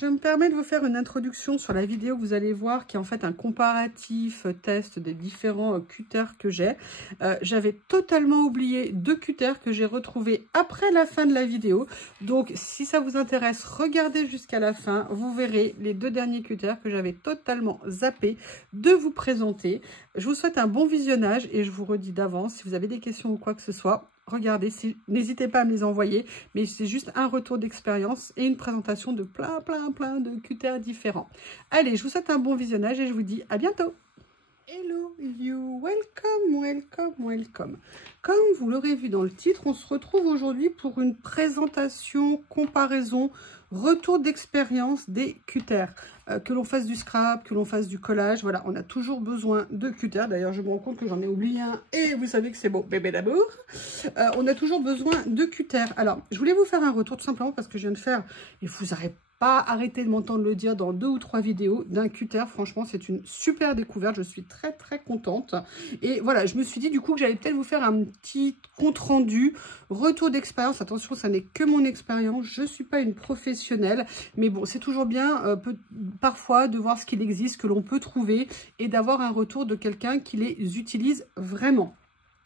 je me permets de vous faire une introduction sur la vidéo que vous allez voir, qui est en fait un comparatif test des différents cutters que j'ai. J'avais totalement oublié 2 cutters que j'ai retrouvés après la fin de la vidéo. Donc, si ça vous intéresse, regardez jusqu'à la fin. Vous verrez les 2 derniers cutters que j'avais totalement zappé de vous présenter. Je vous souhaite un bon visionnage et je vous redis d'avance, si vous avez des questions ou quoi que ce soit, regardez, n'hésitez pas à me les envoyer, mais c'est juste un retour d'expérience et une présentation de plein de cutters différents. Allez, je vous souhaite un bon visionnage et je vous dis à bientôt. Hello you, welcome. Comme vous l'aurez vu dans le titre, on se retrouve aujourd'hui pour une présentation, comparaison, retour d'expérience des cutters. Que l'on fasse du scrap, que l'on fasse du collage, voilà, on a toujours besoin de cutters. D'ailleurs, je me rends compte que j'en ai oublié un et vous savez que c'est beau, bébé d'amour. On a toujours besoin de cutters. Alors, je voulais vous faire un retour tout simplement parce que je viens de faire, et vous n'arrêtez pas arrêter de m'entendre le dire dans 2 ou 3 vidéos, d'un cutter. Franchement, c'est une super découverte. Je suis très contente. Et voilà, je me suis dit du coup que j'allais peut-être vous faire un petit compte rendu, retour d'expérience. Attention, ça n'est que mon expérience. Je ne suis pas une professionnelle. Mais bon, c'est toujours bien parfois de voir ce qu'il existe, que l'on peut trouver et d'avoir un retour de quelqu'un qui les utilise vraiment.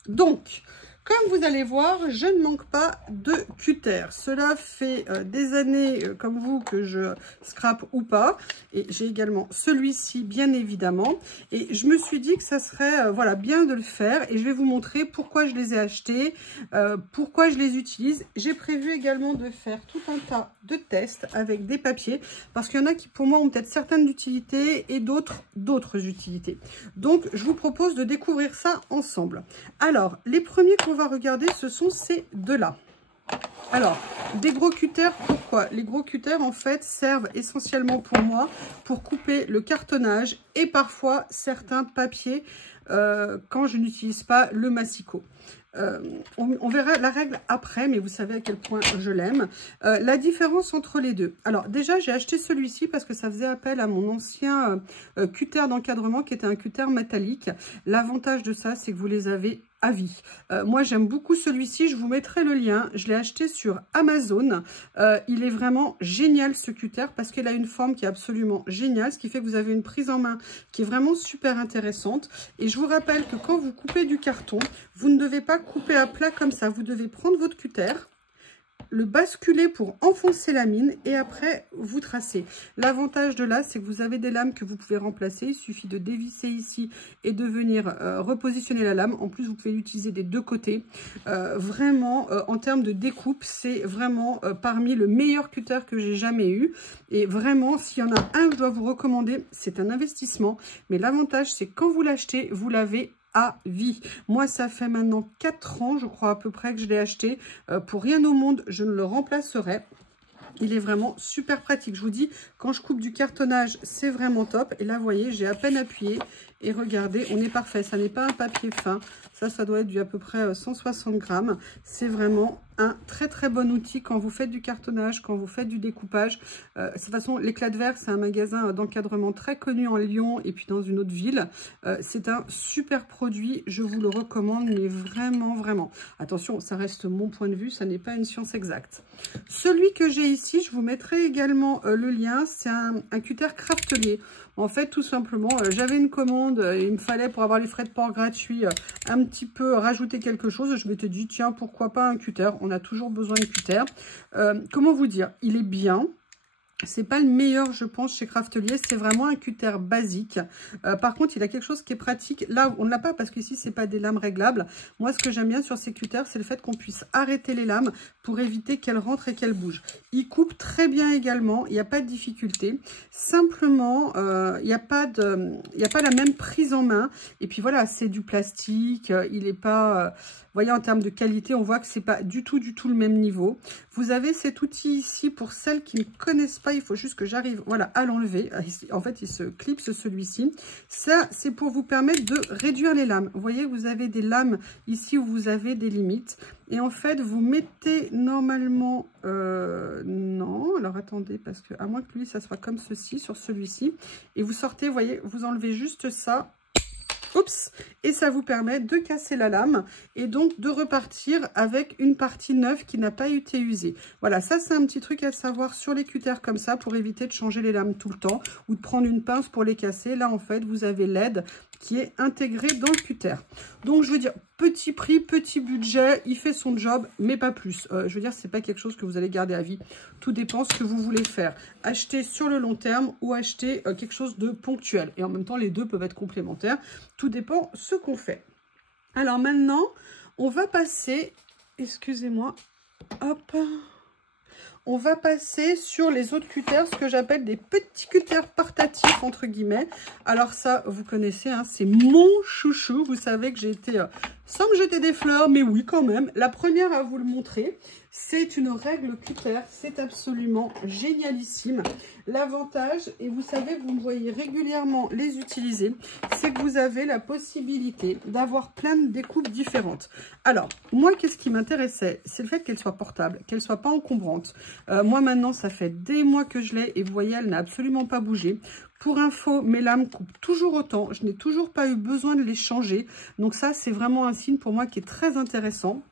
Donc, comme vous allez voir, je ne manque pas de cutter. Cela fait des années, comme vous, que je scrape ou pas. Et j'ai également celui-ci, bien évidemment. Et je me suis dit que ça serait voilà, bien de le faire. Et je vais vous montrer pourquoi je les ai achetés, pourquoi je les utilise. J'ai prévu également de faire tout un tas de tests avec des papiers. Parce qu'il y en a qui, pour moi, ont peut-être certaines utilités et d'autres utilités. Donc, je vous propose de découvrir ça ensemble. Alors, les premiers qu'on va regarder, ce sont ces 2-là. Alors, des gros cutters, pourquoi? Les gros cutters, en fait, servent essentiellement pour moi pour couper le cartonnage et parfois certains papiers quand je n'utilise pas le massicot. On verra la règle après, mais vous savez à quel point je l'aime. La différence entre les deux. Alors déjà, j'ai acheté celui-ci parce que ça faisait appel à mon ancien cutter d'encadrement qui était un cutter métallique. L'avantage de ça, c'est que vous les avez à vie. Moi, j'aime beaucoup celui-ci. Je vous mettrai le lien. Je l'ai acheté sur Amazon. Il est vraiment génial ce cutter parce qu'il a une forme qui est absolument géniale, ce qui fait que vous avez une prise en main qui est vraiment super intéressante. Et je vous rappelle que quand vous coupez du carton, vous ne devez pas couper à plat comme ça. Vous devez prendre votre cutter, le basculer pour enfoncer la mine et après vous tracez. L'avantage de là, c'est que vous avez des lames que vous pouvez remplacer. Il suffit de dévisser ici et de venir repositionner la lame. En plus, vous pouvez l'utiliser des 2 côtés. Vraiment, en termes de découpe, c'est vraiment parmi le meilleur cutter que j'ai jamais eu. Et vraiment, s'il y en a un que je dois vous recommander, c'est un investissement. Mais l'avantage, c'est quand vous l'achetez, vous l'avez à vie. Moi, ça fait maintenant 4 ans, je crois à peu près, que je l'ai acheté. Pour rien au monde, je ne le remplacerai. Il est vraiment super pratique. Je vous dis, quand je coupe du cartonnage, c'est vraiment top. Et là, vous voyez, j'ai à peine appuyé. Et regardez, on est parfait. Ça n'est pas un papier fin. Ça doit être du à peu près 160 grammes. C'est vraiment un très bon outil quand vous faites du cartonnage, quand vous faites du découpage. De toute façon, l'Éclat de Verre, c'est un magasin d'encadrement très connu en Lyon et puis dans une autre ville. C'est un super produit. Je vous le recommande, mais vraiment. Attention, ça reste mon point de vue. Ça n'est pas une science exacte. Celui que j'ai ici, je vous mettrai également le lien. C'est un cutter Craftelier. En fait, tout simplement, j'avais une commande, il me fallait pour avoir les frais de port gratuits un petit peu rajouter quelque chose. Je m'étais dit, tiens, pourquoi pas un cutter? On a toujours besoin de cutter. Comment vous dire? Il est bien. C'est pas le meilleur, je pense, chez Craftelier. C'est vraiment un cutter basique. Par contre, il a quelque chose qui est pratique. Là, on ne l'a pas parce qu'ici, c'est pas des lames réglables. Moi, ce que j'aime bien sur ces cutters, c'est le fait qu'on puisse arrêter les lames pour éviter qu'elles rentrent et qu'elles bougent. Il coupe très bien également. Il n'y a pas de difficulté. Simplement, il n'y a pas la même prise en main. Et puis voilà, c'est du plastique. Il n'est pas... Vous voyez, en termes de qualité, on voit que c'est pas du tout le même niveau. Vous avez cet outil ici pour celles qui ne connaissent pas. Il faut juste que j'arrive voilà, à l'enlever. En fait, il se clipse celui-ci. Ça, c'est pour vous permettre de réduire les lames. Vous voyez, vous avez des lames ici où vous avez des limites. Et en fait, vous mettez normalement... non, alors attendez, parce que à moins que lui, ça soit comme ceci, sur celui-ci. Et vous sortez, vous voyez, vous enlevez juste ça. Oups, et ça vous permet de casser la lame et donc de repartir avec une partie neuve qui n'a pas été usée. Voilà, ça c'est un petit truc à savoir sur les cutters comme ça pour éviter de changer les lames tout le temps ou de prendre une pince pour les casser. Là en fait vous avez l'aide qui est intégré dans le cutter. Donc je veux dire, petit prix, petit budget, il fait son job, mais pas plus. Je veux dire, c'est pas quelque chose que vous allez garder à vie. Tout dépend ce que vous voulez faire. Acheter sur le long terme ou acheter quelque chose de ponctuel. Et en même temps, les deux peuvent être complémentaires. Tout dépend ce qu'on fait. Alors maintenant, on va passer, excusez-moi, hop. On va passer sur les autres cutters, ce que j'appelle des petits cutters portatifs, entre guillemets. Alors ça, vous connaissez, hein, c'est mon chouchou. Vous savez que j'ai été, sans me jeter des fleurs, mais oui quand même. La première à vous le montrer, c'est une règle cutter. C'est absolument génialissime. L'avantage, et vous savez, vous me voyez régulièrement les utiliser, c'est que vous avez la possibilité d'avoir plein de découpes différentes. Alors, moi, qu'est-ce qui m'intéressait? C'est le fait qu'elle soit portable, qu'elle ne soit pas encombrante. Moi, maintenant, ça fait des mois que je l'ai et vous voyez, elle n'a absolument pas bougé. Pour info, mes lames coupent toujours autant. Je n'ai toujours pas eu besoin de les changer. Donc ça, c'est vraiment un signe pour moi qui est très intéressant.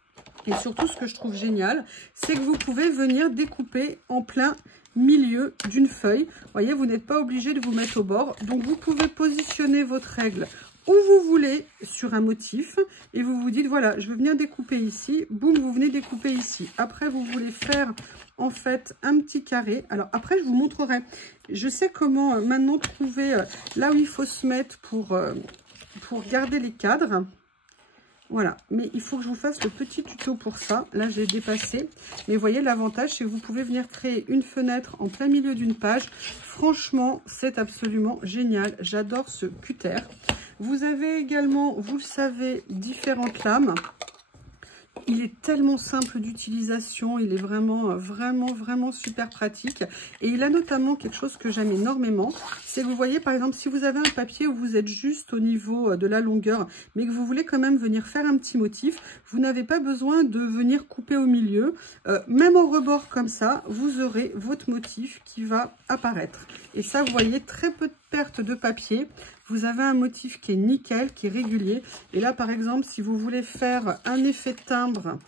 Et surtout, ce que je trouve génial, c'est que vous pouvez venir découper en plein milieu d'une feuille. Vous voyez, vous n'êtes pas obligé de vous mettre au bord. Donc, vous pouvez positionner votre règle où vous voulez sur un motif. Et vous vous dites, voilà, je veux venir découper ici. Boum, vous venez découper ici. Après, vous voulez faire, en fait, un petit carré. Alors, après, je vous montrerai. Je sais comment maintenant trouver là où il faut se mettre pour garder les cadres. Voilà, mais il faut que je vous fasse le petit tuto pour ça. Là, j'ai dépassé. Mais vous voyez, l'avantage, c'est que vous pouvez venir créer une fenêtre en plein milieu d'une page. Franchement, c'est absolument génial. J'adore ce cutter. Vous avez également, vous le savez, différentes lames. Il est tellement simple d'utilisation, il est vraiment super pratique. Et il a notamment quelque chose que j'aime énormément, c'est que vous voyez par exemple si vous avez un papier où vous êtes juste au niveau de la longueur, mais que vous voulez quand même venir faire un petit motif, vous n'avez pas besoin de venir couper au milieu. Même en rebord comme ça, vous aurez votre motif qui va apparaître. Et ça, vous voyez, très peu de perte de papier. Vous avez un motif qui est nickel, qui est régulier. Et là, par exemple, si vous voulez faire un effet timbre,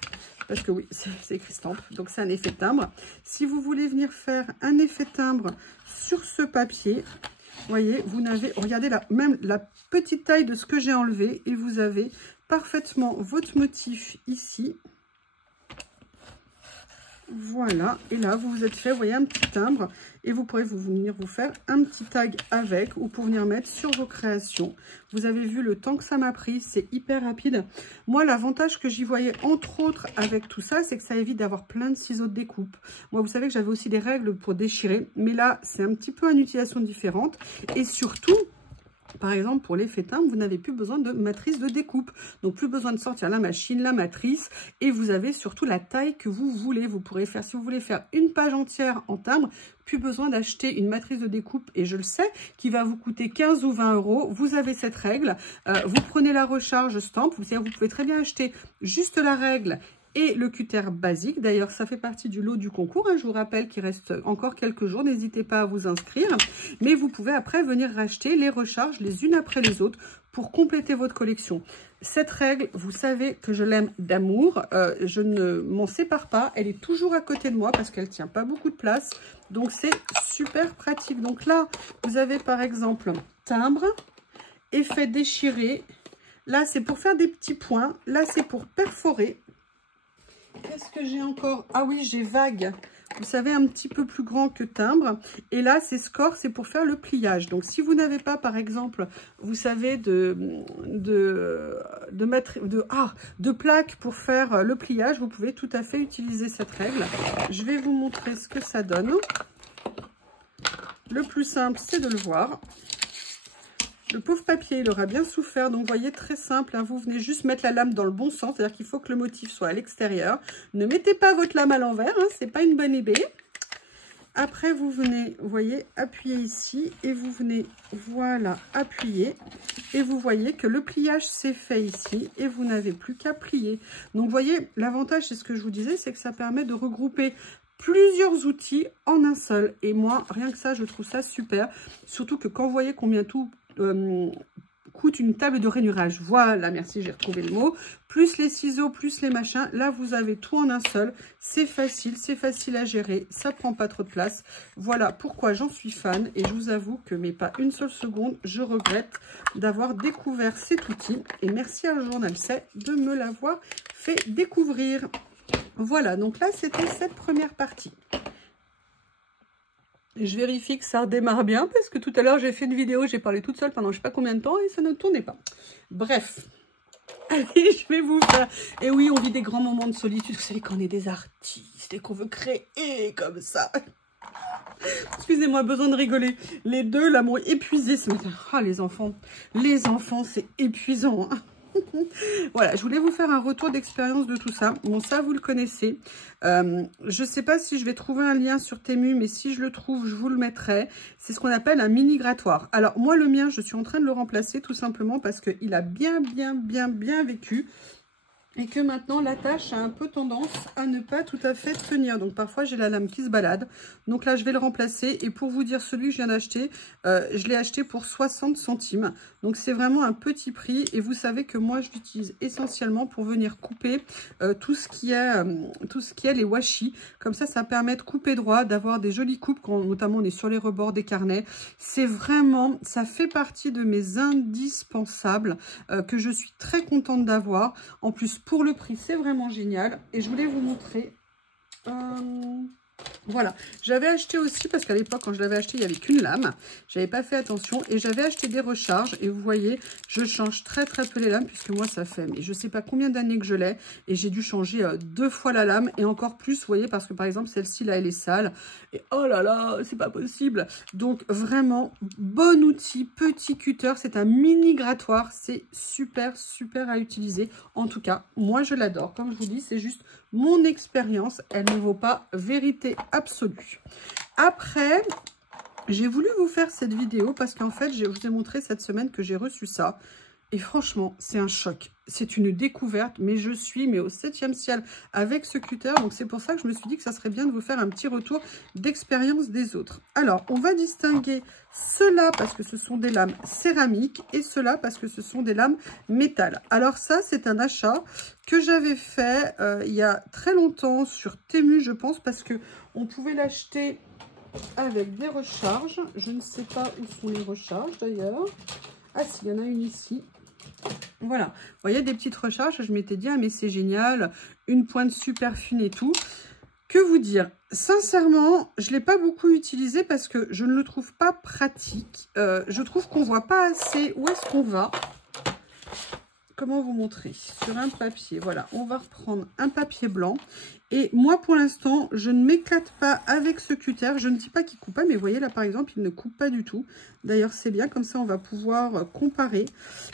parce que oui, c'est écrit stamp, donc c'est un effet timbre. Si vous voulez venir faire un effet timbre sur ce papier, vous voyez, vous n'avez, regardez là, même la petite taille de ce que j'ai enlevé, et vous avez parfaitement votre motif ici. Voilà, et là, vous vous êtes fait, vous voyez, un petit timbre. Et vous pourrez venir vous faire un petit tag avec ou pour venir mettre sur vos créations. Vous avez vu le temps que ça m'a pris, c'est hyper rapide. Moi, l'avantage que j'y voyais, entre autres, avec tout ça, c'est que ça évite d'avoir plein de ciseaux de découpe. Moi, vous savez que j'avais aussi des règles pour déchirer. Mais là, c'est un petit peu une utilisation différente. Et surtout, par exemple, pour l'effet timbre, vous n'avez plus besoin de matrice de découpe. Donc, plus besoin de sortir la machine, la matrice. Et vous avez surtout la taille que vous voulez. Vous pourrez faire, si vous voulez faire une page entière en timbre, plus besoin d'acheter une matrice de découpe. Et je le sais, qui va vous coûter 15 ou 20 euros. Vous avez cette règle. Vous prenez la recharge stamp. Vous pouvez très bien acheter juste la règle et le cutter basique. D'ailleurs, ça fait partie du lot du concours. Je vous rappelle qu'il reste encore quelques jours. N'hésitez pas à vous inscrire. Mais vous pouvez après venir racheter les recharges les unes après les autres pour compléter votre collection. Cette règle, vous savez que je l'aime d'amour. Je ne m'en sépare pas. Elle est toujours à côté de moi parce qu'elle ne tient pas beaucoup de place. Donc, c'est super pratique. Donc là, vous avez par exemple timbre, effet déchiré. Là, c'est pour faire des petits points. Là, c'est pour perforer. Qu'est-ce que j'ai encore? Ah oui, j'ai vague. Vous savez, un petit peu plus grand que timbre. Et là, c'est score, c'est pour faire le pliage. Donc, si vous n'avez pas, par exemple, vous savez, de plaques pour faire le pliage, vous pouvez tout à fait utiliser cette règle. Je vais vous montrer ce que ça donne. Le plus simple, c'est de le voir. Le pauvre papier, il aura bien souffert. Donc, vous voyez, très simple. Hein, vous venez juste mettre la lame dans le bon sens. C'est-à-dire qu'il faut que le motif soit à l'extérieur. Ne mettez pas votre lame à l'envers. Hein, c'est pas une bonne idée. Après, vous venez, vous voyez, appuyer ici. Et vous venez, voilà, appuyer. Et vous voyez que le pliage s'est fait ici. Et vous n'avez plus qu'à plier. Donc, vous voyez, l'avantage, c'est ce que je vous disais, c'est que ça permet de regrouper plusieurs outils en un seul. Et moi, rien que ça, je trouve ça super. Surtout que quand vous voyez combien tout coûte une table de rainurage. Voilà, merci, j'ai retrouvé le mot. Plus les ciseaux, plus les machins. Là, vous avez tout en un seul. C'est facile à gérer. Ça prend pas trop de place. Voilà pourquoi j'en suis fan. Et je vous avoue que, mais pas une seule seconde, je regrette d'avoir découvert cet outil. Et merci à Journal C de me l'avoir fait découvrir. Voilà, donc là, c'était cette première partie. Je vérifie que ça redémarre bien parce que tout à l'heure, j'ai fait une vidéo, j'ai parlé toute seule pendant je sais pas combien de temps et ça ne tournait pas. Bref, allez, je vais vous faire... Et oui, on vit des grands moments de solitude. Vous savez qu'on est des artistes et qu'on veut créer comme ça. Excusez-moi, besoin de rigoler. Les deux, là, m'ont épuisé ce matin. Ah, les enfants, c'est épuisant, hein. Voilà, je voulais vous faire un retour d'expérience de tout ça. Bon, ça, vous le connaissez. Je ne sais pas si je vais trouver un lien sur Temu, mais si je le trouve, je vous le mettrai. C'est ce qu'on appelle un mini grattoir. Alors, moi, le mien, je suis en train de le remplacer tout simplement parce qu'il a bien vécu. Et que maintenant, l'attache a un peu tendance à ne pas tout à fait tenir. Donc, parfois, j'ai la lame qui se balade. Donc là, je vais le remplacer. Et pour vous dire, celui que je viens d'acheter, je l'ai acheté pour 60 centimes. Donc, c'est vraiment un petit prix. Et vous savez que moi, je l'utilise essentiellement pour venir couper tout ce qui est les washi. Comme ça permet de couper droit, d'avoir des jolies coupes, quand notamment on est sur les rebords des carnets. C'est vraiment, ça fait partie de mes indispensables que je suis très contente d'avoir. En plus, pour le prix, c'est vraiment génial. Et je voulais vous montrer... Voilà, j'avais acheté aussi, parce qu'à l'époque, quand je l'avais acheté, il n'y avait qu'une lame. J'avais pas fait attention. Et j'avais acheté des recharges. Et vous voyez, je change très peu les lames, puisque moi, ça fait, mais je sais pas combien d'années que je l'ai. Et j'ai dû changer 2 fois la lame. Et encore plus, vous voyez, parce que par exemple, celle-ci, là, elle est sale. Et oh là là, c'est pas possible. Donc, vraiment, bon outil, petit cutter. C'est un mini grattoir. C'est super à utiliser. En tout cas, moi, je l'adore. Comme je vous dis, c'est juste mon expérience. Elle ne vaut pas vérité absolue. Après, j'ai voulu vous faire cette vidéo parce qu'en fait, je vous ai montré cette semaine que j'ai reçu ça. Et franchement, c'est un choc. C'est une découverte, mais je suis au 7e ciel avec ce cutter. Donc, c'est pour ça que je me suis dit que ça serait bien de vous faire un petit retour d'expérience des autres. Alors, on va distinguer ceux-là parce que ce sont des lames céramiques et ceux-là parce que ce sont des lames métal. Alors, ça, c'est un achat que j'avais fait il y a très longtemps sur Temu, je pense, parce que on pouvait l'acheter avec des recharges. Je ne sais pas où sont les recharges, d'ailleurs. Ah, si, il y en a une ici. Voilà, vous voyez des petites recharges, je m'étais dit, ah mais c'est génial, une pointe super fine et tout. Que vous dire? Sincèrement, je ne l'ai pas beaucoup utilisé parce que je ne le trouve pas pratique. Je trouve qu'on ne voit pas assez où est-ce qu'on va. Comment vous montrer? Sur un papier, voilà, on va reprendre un papier blanc. Et moi, pour l'instant, je ne m'éclate pas avec ce cutter. Je ne dis pas qu'il coupe pas, mais vous voyez, là, par exemple, il ne coupe pas du tout. D'ailleurs, c'est bien, comme ça, on va pouvoir comparer.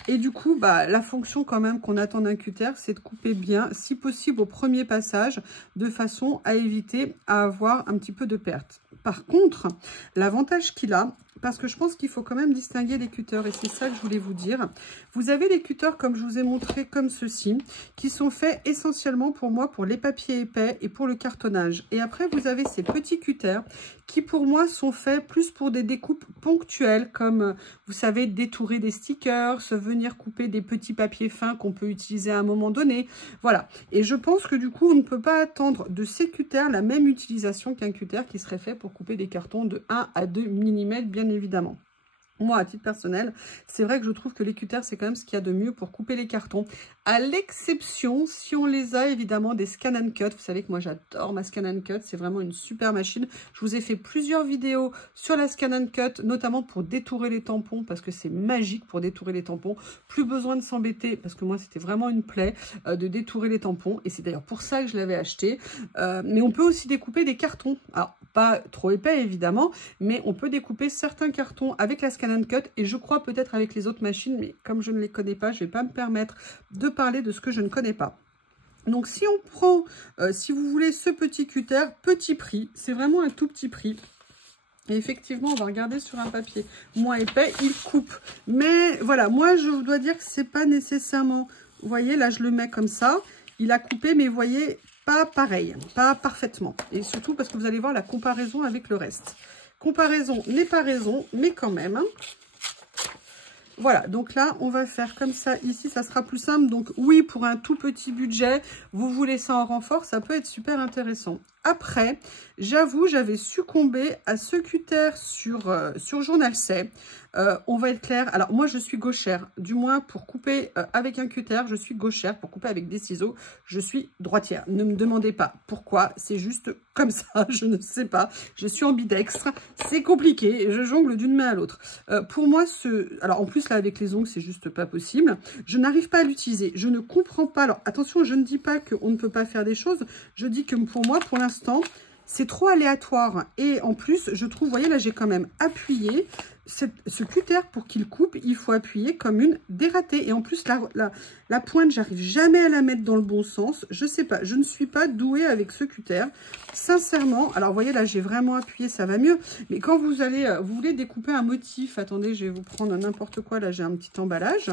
Et du coup, bah, la fonction quand même qu'on attend d'un cutter, c'est de couper bien, si possible, au premier passage, de façon à éviter à avoir un petit peu de perte. Par contre, l'avantage qu'il a, parce que je pense qu'il faut quand même distinguer les cutters, et c'est ça que je voulais vous dire. Vous avez les cutters, comme je vous ai montré, comme ceci, qui sont faits essentiellement pour moi, pour les papiers épais et pour le cartonnage. Et après, vous avez ces petits cutters qui, pour moi, sont faits plus pour des découpes ponctuelles, comme, vous savez, détourer des stickers, venir couper des petits papiers fins qu'on peut utiliser à un moment donné. Voilà. Et je pense que, du coup, on ne peut pas attendre de ces cutters la même utilisation qu'un cutter qui serait fait pour couper des cartons de 1 à 2 mm, bien évidemment. Moi, à titre personnel, c'est vrai que je trouve que les cutters, c'est quand même ce qu'il y a de mieux pour couper les cartons. À l'exception, si on les a, évidemment, des Scan & Cut. Vous savez que moi, j'adore ma Scan & Cut. C'est vraiment une super machine. Je vous ai fait plusieurs vidéos sur la Scan & Cut, notamment pour détourer les tampons, parce que c'est magique pour détourer les tampons. Plus besoin de s'embêter, parce que moi, c'était vraiment une plaie de détourer les tampons. Et c'est d'ailleurs pour ça que je l'avais acheté. Mais on peut aussi découper des cartons. Alors, pas trop épais, évidemment, mais on peut découper certains cartons avec la Scan & Cut, et je crois peut-être avec les autres machines, mais comme je ne les connais pas, je ne vais pas me permettre de parler de ce que je ne connais pas. Donc, si on prend, si vous voulez, ce petit cutter, petit prix, c'est vraiment un tout petit prix. Et effectivement, on va regarder sur un papier moins épais, il coupe. Mais voilà, moi, je dois dire que c'est pas nécessairement... Vous voyez, là, je le mets comme ça. Il a coupé, mais vous voyez, pas pareil, pas parfaitement. Et surtout parce que vous allez voir la comparaison avec le reste. Comparaison n'est pas raison, mais quand même. Voilà, donc là, on va faire comme ça. Ici, ça sera plus simple. Donc oui, pour un tout petit budget, vous voulez ça en renfort, ça peut être super intéressant. Après, j'avoue, j'avais succombé à ce cutter sur Journal C. On va être clair. Alors, moi, je suis gauchère. Du moins, pour couper avec un cutter, je suis gauchère. Pour couper avec des ciseaux, je suis droitière. Ne me demandez pas pourquoi. C'est juste comme ça. Je ne sais pas. Je suis ambidextre. C'est compliqué. Je jongle d'une main à l'autre. Pour moi, alors, en plus, là, avec les ongles, c'est juste pas possible. Je n'arrive pas à l'utiliser. Je ne comprends pas. Alors, attention, je ne dis pas qu'on ne peut pas faire des choses. Je dis que pour moi, pour l'instant, c'est trop aléatoire. Et en plus, je trouve, vous voyez, là, j'ai quand même appuyé. Ce cutter, pour qu'il coupe, il faut appuyer comme une dératée. Et en plus, la pointe, j'arrive jamais à la mettre dans le bon sens. Je sais pas, je ne suis pas douée avec ce cutter. Sincèrement, alors vous voyez, là, j'ai vraiment appuyé, ça va mieux. Mais quand vous voulez découper un motif, attendez, je vais vous prendre n'importe quoi. Là, j'ai un petit emballage.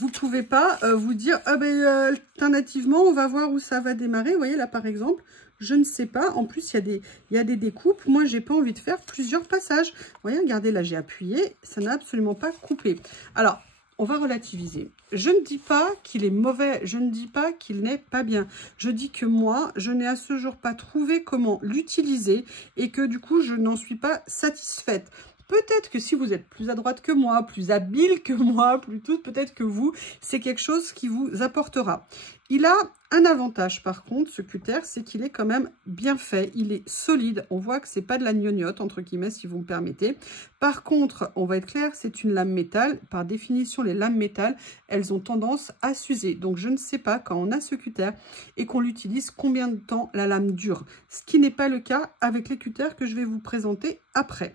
Vous pouvez pas vous dire, ah ben, alternativement, on va voir où ça va démarrer. Vous voyez, là, par exemple, je ne sais pas. En plus, il y a des découpes. Moi, j'ai pas envie de faire plusieurs passages. Vous voyez, regardez, là, j'ai appuyé. Ça n'a absolument pas coupé. Alors, on va relativiser. Je ne dis pas qu'il est mauvais. Je ne dis pas qu'il n'est pas bien. Je dis que moi, je n'ai à ce jour pas trouvé comment l'utiliser et que du coup, je n'en suis pas satisfaite. Peut-être que si vous êtes plus adroite que moi, plus habile que moi, peut-être que vous, c'est quelque chose qui vous apportera. Il a un avantage par contre, ce cutter, c'est qu'il est quand même bien fait. Il est solide. On voit que c'est pas de la gnognotte, entre guillemets, si vous me permettez. Par contre, on va être clair, c'est une lame métal. Par définition, les lames métal, elles ont tendance à s'user. Donc, je ne sais pas, quand on a ce cutter et qu'on l'utilise, combien de temps la lame dure. Ce qui n'est pas le cas avec les cutters que je vais vous présenter après.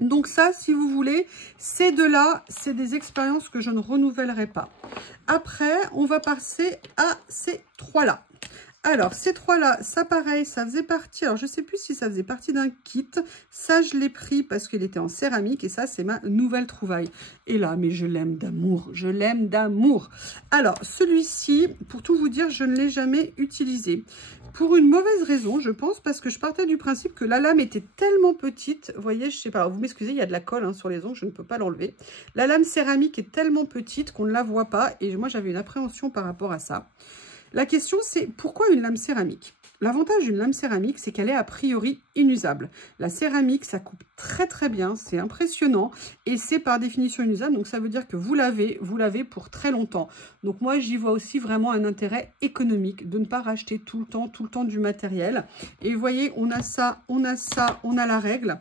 Donc ça, si vous voulez, ces deux-là, c'est des expériences que je ne renouvellerai pas. Après, on va passer à ces trois-là. Alors, ces trois-là, ça pareil, ça faisait partie, alors je ne sais plus si ça faisait partie d'un kit. Ça, je l'ai pris parce qu'il était en céramique et ça, c'est ma nouvelle trouvaille. Et là, mais je l'aime d'amour, je l'aime d'amour. Alors, celui-ci, pour tout vous dire, je ne l'ai jamais utilisé. Pour une mauvaise raison, je pense, parce que je partais du principe que la lame était tellement petite. Vous voyez, je sais pas, vous m'excusez, il y a de la colle sur les ongles, je ne peux pas l'enlever. La lame céramique est tellement petite qu'on ne la voit pas et moi, j'avais une appréhension par rapport à ça. La question, c'est pourquoi une lame céramique? L'avantage d'une lame céramique, c'est qu'elle est a priori inusable. La céramique, ça coupe très très bien, c'est impressionnant et c'est par définition inusable. Donc ça veut dire que vous l'avez pour très longtemps. Donc moi, j'y vois aussi vraiment un intérêt économique de ne pas racheter tout le temps du matériel. Et vous voyez, on a ça, on a la règle.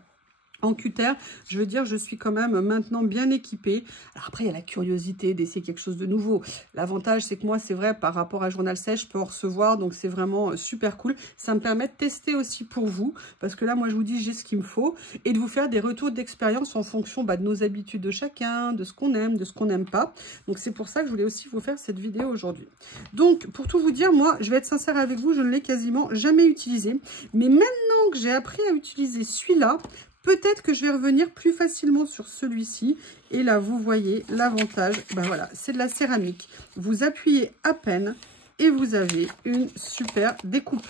En cutter, je veux dire, je suis quand même maintenant bien équipée. Alors après, il y a la curiosité d'essayer quelque chose de nouveau. L'avantage, c'est que moi, c'est vrai, par rapport à Journal C, je peux en recevoir. Donc, c'est vraiment super cool. Ça me permet de tester aussi pour vous. Parce que là, moi, je vous dis, j'ai ce qu'il me faut. Et de vous faire des retours d'expérience en fonction de nos habitudes de chacun, de ce qu'on aime, de ce qu'on n'aime pas. Donc, c'est pour ça que je voulais aussi vous faire cette vidéo aujourd'hui. Donc, pour tout vous dire, moi, je vais être sincère avec vous, je ne l'ai quasiment jamais utilisé. Mais maintenant que j'ai appris à utiliser celui-là, peut-être que je vais revenir plus facilement sur celui-ci. Et là, vous voyez l'avantage. Ben voilà, c'est de la céramique. Vous appuyez à peine et vous avez une super découpe.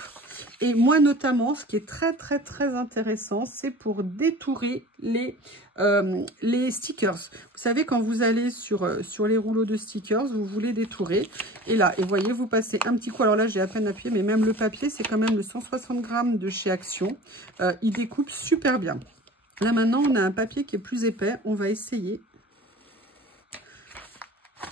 Et moi, notamment, ce qui est très, très, très intéressant, c'est pour détourer les stickers. Vous savez, quand vous allez sur les rouleaux de stickers, vous voulez détourer. Et là, et voyez, vous passez un petit coup. Alors là, j'ai à peine appuyé, mais même le papier, c'est quand même le 160 grammes de chez Action. Il découpe super bien. Là, maintenant, on a un papier qui est plus épais. On va essayer.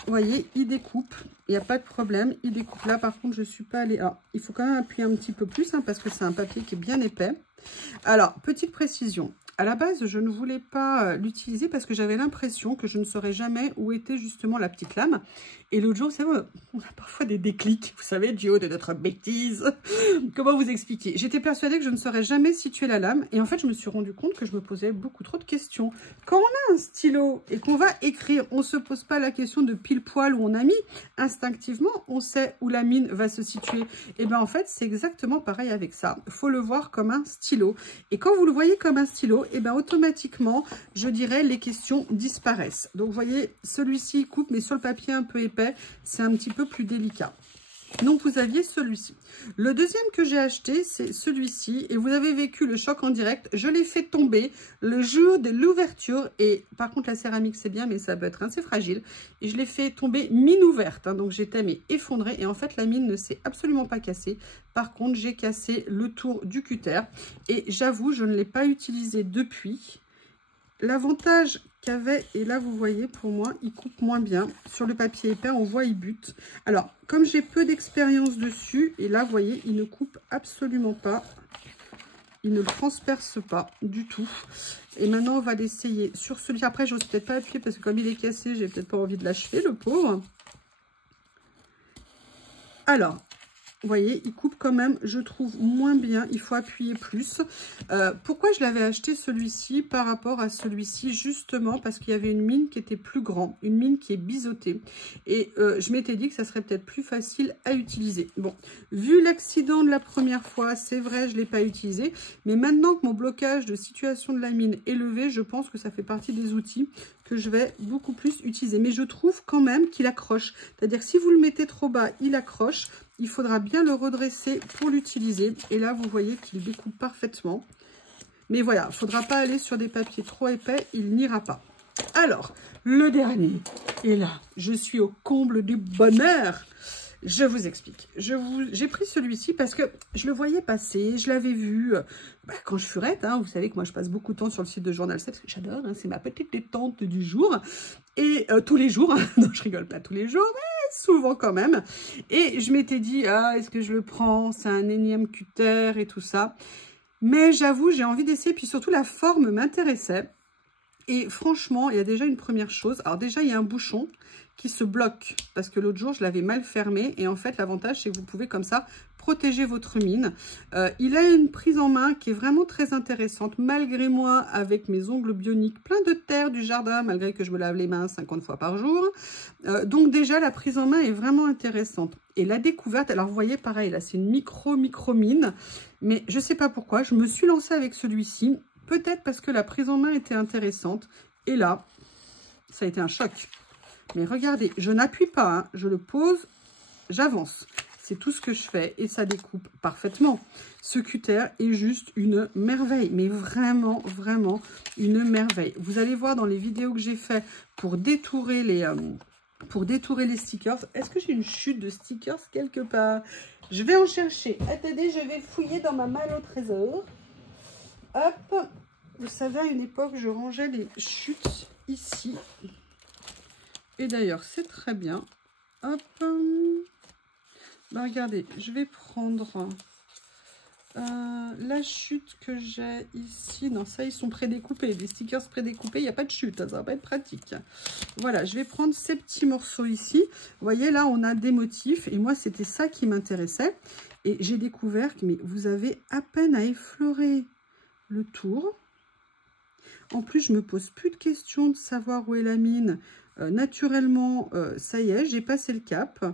Vous voyez, il découpe. Il n'y a pas de problème. Il découpe. Là, par contre, je ne suis pas allée... Ah, il faut quand même appuyer un petit peu plus parce que c'est un papier qui est bien épais. Alors, petite précision. À la base, je ne voulais pas l'utiliser parce que j'avais l'impression que je ne saurais jamais où était justement la petite lame. Et l'autre jour, vous savez, on a parfois des déclics, vous savez, du haut de notre bêtise. Comment vous expliquer? J'étais persuadée que je ne saurais jamais situer la lame. Et en fait, je me suis rendu compte que je me posais beaucoup trop de questions. Quand on a un stylo et qu'on va écrire, on ne se pose pas la question de pile poil où on a mis. Instinctivement, on sait où la mine va se situer. Et bien, en fait, c'est exactement pareil avec ça. Il faut le voir comme un stylo. Et quand vous le voyez comme un stylo, et bien automatiquement, je dirais, les questions disparaissent. Donc, vous voyez, celui-ci coupe, mais sur le papier un peu épais, c'est un petit peu plus délicat. Donc, vous aviez celui-ci. Le deuxième que j'ai acheté, c'est celui-ci. Et vous avez vécu le choc en direct. Je l'ai fait tomber le jour de l'ouverture. Et par contre, la céramique, c'est bien, mais ça peut être assez fragile. Et je l'ai fait tomber mine ouverte. Hein, donc, j'étais mais effondrée. Et en fait, la mine ne s'est absolument pas cassée. Par contre, j'ai cassé le tour du cutter. Et j'avoue, je ne l'ai pas utilisé depuis. L'avantage qu'avait, et là vous voyez, pour moi, il coupe moins bien. Sur le papier épais, on voit, il bute. Alors, comme j'ai peu d'expérience dessus, et là, vous voyez, il ne coupe absolument pas. Il ne le transperce pas du tout. Et maintenant, on va l'essayer sur celui-ci. Après, j'ose peut-être pas appuyer parce que comme il est cassé, j'ai peut-être pas envie de l'achever, le pauvre. Alors, vous voyez, il coupe quand même, je trouve, moins bien. Il faut appuyer plus. Pourquoi je l'avais acheté celui-ci par rapport à celui-ci? Justement parce qu'il y avait une mine qui était plus grande, une mine qui est biseautée. Et je m'étais dit que ça serait peut-être plus facile à utiliser. Bon, vu l'accident de la première fois, c'est vrai, je ne l'ai pas utilisé. Mais maintenant que mon blocage de situation de la mine est levé, je pense que ça fait partie des outils que je vais beaucoup plus utiliser. Mais je trouve quand même qu'il accroche. C'est-à-dire que si vous le mettez trop bas, il accroche. Il faudra bien le redresser pour l'utiliser. Et là, vous voyez qu'il découpe parfaitement. Mais voilà, il ne faudra pas aller sur des papiers trop épais. Il n'ira pas. Alors, le dernier. Et là, je suis au comble du bonheur. Je vous explique. J'ai pris celui-ci parce que je le voyais passer, je l'avais vu quand je furette. Hein, vous savez que moi, je passe beaucoup de temps sur le site de Journal 7. J'adore, hein, c'est ma petite détente du jour. Et tous les jours, non, je rigole pas tous les jours, mais souvent quand même. Et je m'étais dit, ah, est-ce que je le prends? C'est un énième cutter et tout ça. Mais j'avoue, j'ai envie d'essayer. Puis surtout, la forme m'intéressait. Et franchement, il y a déjà une première chose. Alors déjà, il y a un bouchon qui se bloque parce que l'autre jour, je l'avais mal fermé. Et en fait, l'avantage, c'est que vous pouvez comme ça protéger votre mine. Il a une prise en main qui est vraiment très intéressante. Malgré moi, avec mes ongles bioniques, plein de terre du jardin, malgré que je me lave les mains 50 fois par jour. Donc déjà, la prise en main est vraiment intéressante. Et la découverte, alors vous voyez, pareil, là, c'est une micro mine. Mais je ne sais pas pourquoi, je me suis lancée avec celui-ci. Peut-être parce que la prise en main était intéressante. Et là, ça a été un choc. Mais regardez, je n'appuie pas, hein, je le pose, j'avance. C'est tout ce que je fais et ça découpe parfaitement. Ce cutter est juste une merveille, mais vraiment, vraiment une merveille. Vous allez voir dans les vidéos que j'ai fait pour détourer les stickers. Est-ce que j'ai une chute de stickers quelque part? Je vais en chercher. Attendez, je vais fouiller dans ma malle au trésor. Hop, vous savez, à une époque, je rangeais les chutes ici. Et d'ailleurs, c'est très bien. Hop. Ben, regardez, je vais prendre la chute que j'ai ici. Non, ça, ils sont prédécoupés. Les stickers prédécoupés, il n'y a pas de chute. Hein, ça va pas être pratique. Voilà, je vais prendre ces petits morceaux ici. Vous voyez, là, on a des motifs. Et moi, c'était ça qui m'intéressait. Et j'ai découvert que vous avez à peine à effleurer le tour. En plus, je me pose plus de questions de savoir où est la mine. Naturellement, ça y est, j'ai passé le cap.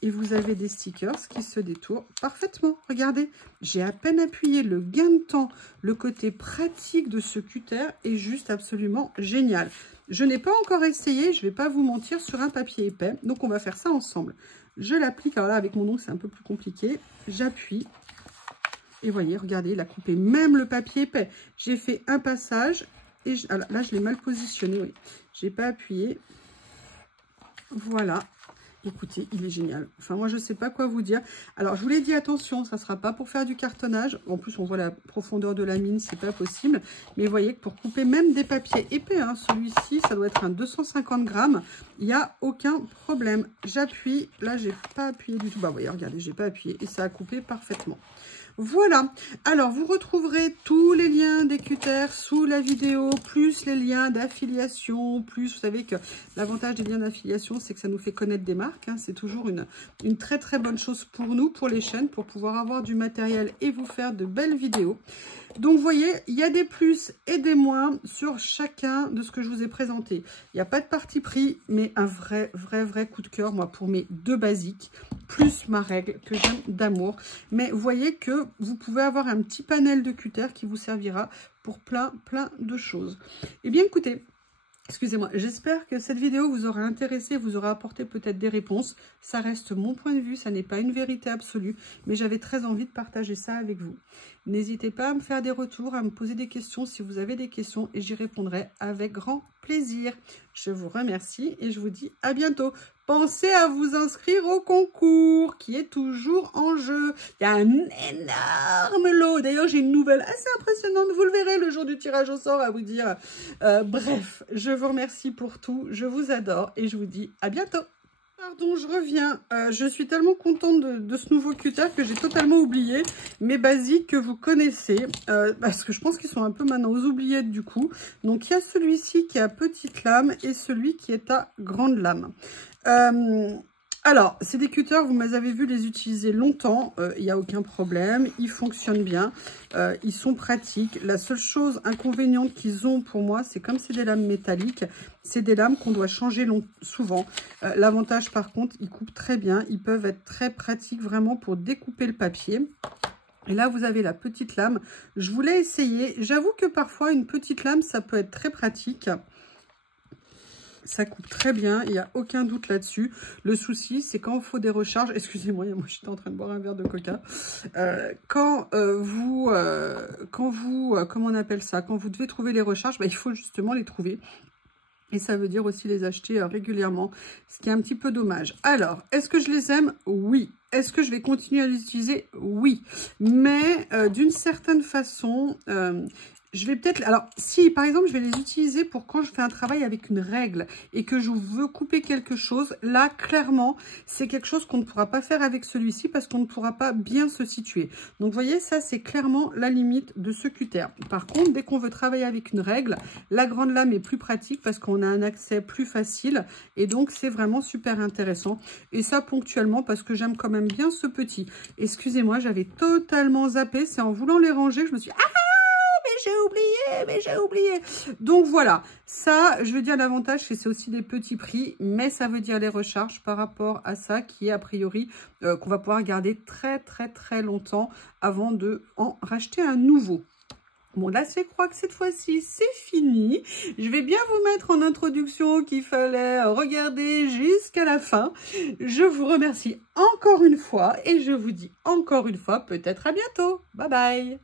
Et vous avez des stickers qui se détournent parfaitement. Regardez, j'ai à peine appuyé. Le gain de temps, le côté pratique de ce cutter est juste absolument génial. Je n'ai pas encore essayé, je ne vais pas vous mentir, sur un papier épais. Donc, on va faire ça ensemble. Je l'applique. Alors là, avec mon ongle, c'est un peu plus compliqué. J'appuie. Et voyez, regardez, il a coupé même le papier épais. J'ai fait un passage. Et alors, là, je l'ai mal positionné. Oui. Je n'ai pas appuyé. Voilà. Écoutez, il est génial. Enfin, moi, je ne sais pas quoi vous dire. Alors, je vous l'ai dit, attention, ça ne sera pas pour faire du cartonnage. En plus, on voit la profondeur de la mine, c'est pas possible. Mais vous voyez que pour couper même des papiers épais, hein, celui-ci, ça doit être un 250 grammes. Il n'y a aucun problème. J'appuie. Là, je n'ai pas appuyé du tout. Bah, vous voyez, regardez, je n'ai pas appuyé et ça a coupé parfaitement. Voilà, alors vous retrouverez tous les liens des cutters sous la vidéo, plus les liens d'affiliation, plus vous savez que l'avantage des liens d'affiliation, c'est que ça nous fait connaître des marques, hein. C'est toujours une très très bonne chose pour nous, pour les chaînes, pour pouvoir avoir du matériel et vous faire de belles vidéos. Donc, vous voyez, il y a des plus et des moins sur chacun de ce que je vous ai présenté. Il n'y a pas de parti pris, mais un vrai coup de cœur, moi, pour mes deux basiques, plus ma règle que j'aime d'amour. Mais vous voyez que vous pouvez avoir un petit panel de cutter qui vous servira pour plein de choses. Eh bien, écoutez, Excusez-moi, j'espère que cette vidéo vous aura intéressé, vous aura apporté peut-être des réponses. Ça reste mon point de vue, ça n'est pas une vérité absolue, mais j'avais très envie de partager ça avec vous. N'hésitez pas à me faire des retours, à me poser des questions si vous avez des questions et j'y répondrai avec grand plaisir. Je vous remercie et je vous dis à bientôt. Pensez à vous inscrire au concours qui est toujours en jeu. Il y a un énorme lot. D'ailleurs, j'ai une nouvelle assez impressionnante. Vous le verrez le jour du tirage au sort à vous dire. Bref, je vous remercie pour tout. Je vous adore et je vous dis à bientôt. Pardon, je reviens. Je suis tellement contente de ce nouveau cutter que j'ai totalement oublié mes basiques que vous connaissez. Parce que je pense qu'ils sont un peu maintenant aux oubliettes du coup. Donc, il y a celui-ci qui est à petite lame et celui qui est à grande lame. Alors, c'est des cutters, vous m'avez vu les utiliser longtemps, il n'y a aucun problème, ils fonctionnent bien, ils sont pratiques. La seule chose inconvéniente qu'ils ont pour moi, c'est comme c'est des lames métalliques, c'est des lames qu'on doit changer souvent. L'avantage par contre, ils coupent très bien, ils peuvent être très pratiques vraiment pour découper le papier. Et là, vous avez la petite lame, je voulais essayer, j'avoue que parfois une petite lame, ça peut être très pratique. Ça coupe très bien, il n'y a aucun doute là-dessus. Le souci, c'est quand il faut des recharges. Excusez-moi, moi j'étais en train de boire un verre de coca. Comment on appelle ça? Quand vous devez trouver les recharges, il faut justement les trouver. Et ça veut dire aussi les acheter régulièrement, ce qui est un petit peu dommage. Alors, est-ce que je les aime? Oui. Est-ce que je vais continuer à les utiliser? Oui. Mais d'une certaine façon... je vais peut-être... Alors, si par exemple, je vais les utiliser pour quand je fais un travail avec une règle et que je veux couper quelque chose, là, clairement, c'est quelque chose qu'on ne pourra pas faire avec celui-ci parce qu'on ne pourra pas bien se situer. Donc, vous voyez, ça, c'est clairement la limite de ce cutter. Par contre, dès qu'on veut travailler avec une règle, la grande lame est plus pratique parce qu'on a un accès plus facile et donc, c'est vraiment super intéressant. Et ça, ponctuellement, parce que j'aime quand même bien ce petit. Excusez-moi, j'avais totalement zappé. C'est en voulant les ranger que je me suis dit... Ah, j'ai oublié. Donc voilà, ça, je veux dire, l'avantage, c'est que c'est aussi des petits prix, mais ça veut dire les recharges par rapport à ça, qui est a priori, qu'on va pouvoir garder très longtemps avant de en racheter un nouveau. Bon, là, je crois que cette fois-ci, c'est fini. Je vais bien vous mettre en introduction qu'il fallait regarder jusqu'à la fin. Je vous remercie encore une fois et je vous dis encore une fois, peut-être à bientôt. Bye bye.